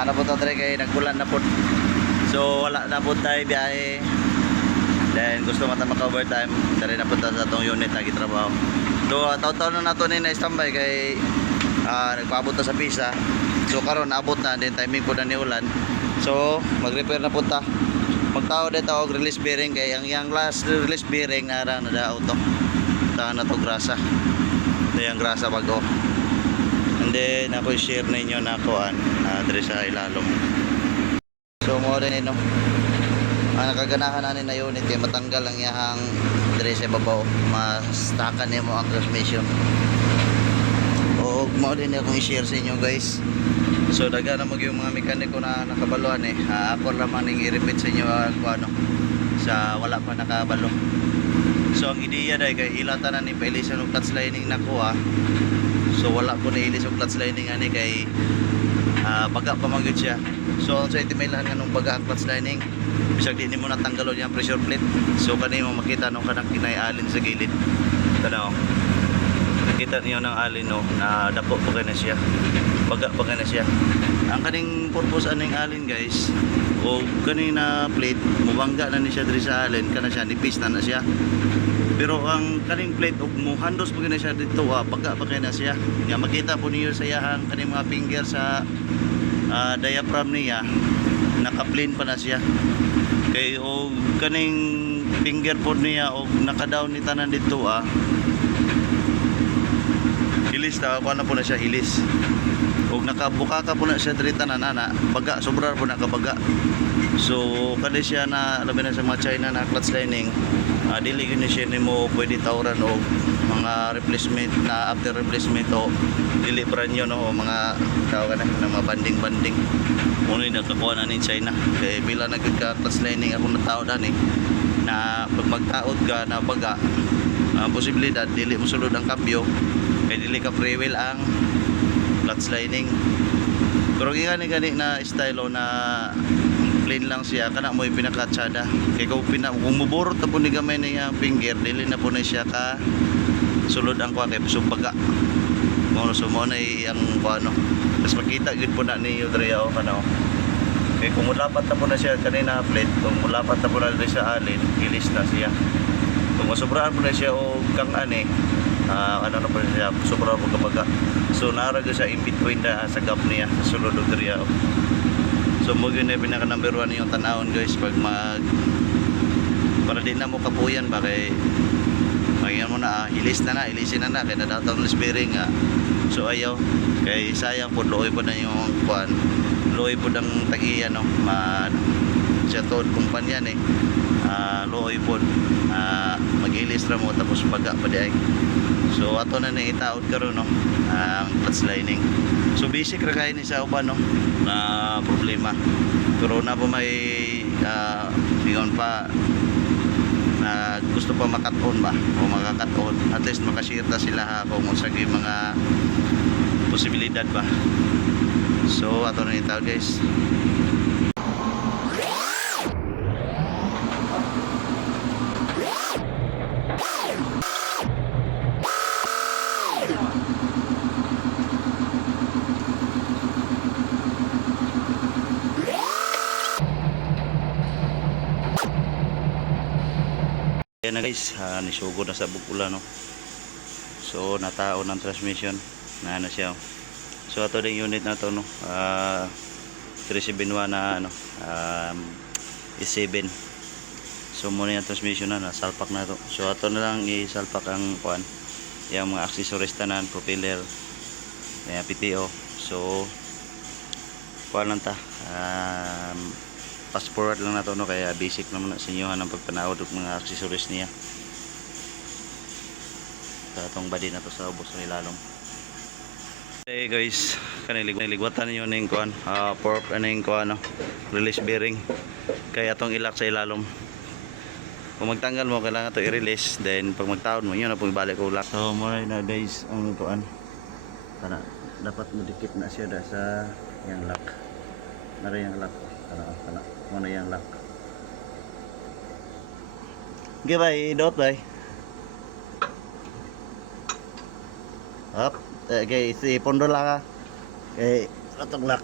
Ano po to kay nagbulan na po. So wala na po tayo biyahe. Then gusto mata maka-overtime, dari na po sa itong unit na gitrabaho. So taon-taon na nato ni na-standby kay nagpaabot na sa pisa. So karon naabot na din timing po na ni ulan. So mag-repair na po ta. Magtao dito og release bearing kay ang last release bearing na da auto. Ta na to grasa. Ito yung grasa bago. And then ako i-share ninyo na kuan diri sa ilalom. So mo rin ino. Ang nakaganahan natin na unit kay matanggal ang iyang diri sa babaw. Mas-stakan nimo ang transmission. O mo din akong i-share sa inyo guys. So daga na mag yung mga mekaniko na nakabaluan ako lamang ning i-repeat sa inyo ano sa wala pa nakabalo. So ang ideya dai kay ilata na ni pailisan og clutch lining nakuha. So wala ko na ilis og clutch lining ani kay baga pa man gyud siya. So sa itimailan nga nung baga ang clutch lining bisag di nimo natanggalon yung pressure plate. So kanimo makita nung kanang kinay-alin sa gilid. Tanaw. Nakita niyo ng alin no na dapo po kay na siya. Baga pa na siya. Ang kaning purpose aning alin guys o kanina plate mubangga na ni siya diri sa alin kana siya nipis na siya. Pero ang kaning plate og muhandos pa na siya dito baga pa na siya. Nga makita po niyo sa iyang kaning mga finger sa diaphragm niya naka-plane pa na siya. Kay og kaning finger po niya og naka-down ni tanan dito hilis na ako na po na siya hilis. Og nakabuka ka po na siya diri tanan ana baga sobra po nakabaga. So kada siya na labi na sa mga China na clutch lining dili gyud siya nimo pwede tawran og mga replacement na after replacement o dili brand new no o mga tawag na mga banding uno ni nakakuha na ni China kay bila nagud ka clutch lining ako natao dani na pag magtaod ka na baga posibilidad dili mo sulod ang kambyo kay dili ka free wheel ang clutch lining. Pero gani na style na plain lang siya kana mo pinakatsada kay kung muborot na po ni gamay na yung finger dili na po na siya ka sulod ang kuha kay baga mo na ang kuano tapos makita gud po na ni Udrea o kana kay kung mulapat na po na siya kanina plate kung mulapat na po na rin sa alin ilis na siya kung masobraan po na siya o kang ani ano na po siya sobra po kabaga. So naaraga siya in between sa gap niya sa sulod og Udrea. So mo gyud na pinaka number 1 yung tanawon guys pag para din na mo kapuyan ba kay magyan mo na ilisin na kay nadatang release bearing so ayaw kay sayang po looy po na yung kuan looy po ang tagiya no siya to kumpanya ni looy po mag-ilis ra mo tapos baga pa di ay. So ato na ni itaod karon no ang clutch lining. So basic ra kay ni sa uban no na problema. Pero na po may bigon pa na gusto pa makat-on ba o makakat-on at least makashare ta sila kung unsa gyud mga posibilidad ba. So ato na itaod guys. Yan na guys, nisugod na sa bugula no. So natao ng transmission na ano siya. So ato ding unit na to no. 371 na ano E7. So muna yung transmission na salpak na to. So ato na lang isalpak ang kuan. Yung mga accessories tanan, propeller, PTO. So kuan lang ta. Fast forward lang na to no kaya basic naman sa inyo ang pagpanaod og mga accessories niya. Sa atong body na to sa ubos ng ilalom. Hey guys, kaniligwatan niyo ning kuan pork aning kuan no release bearing kaya atong ilak sa ilalom. Kung magtanggal mo kailangan to i-release then pag magtaon mo yun na pong ibalik ko lock. So muna na guys ang kuan. Kana dapat modikit na siya sa yang lock. Nara yang lock. Kana muna yang lock. Okay bye, dot bye. Up, okay si pondo lang ka. Okay, atong lock.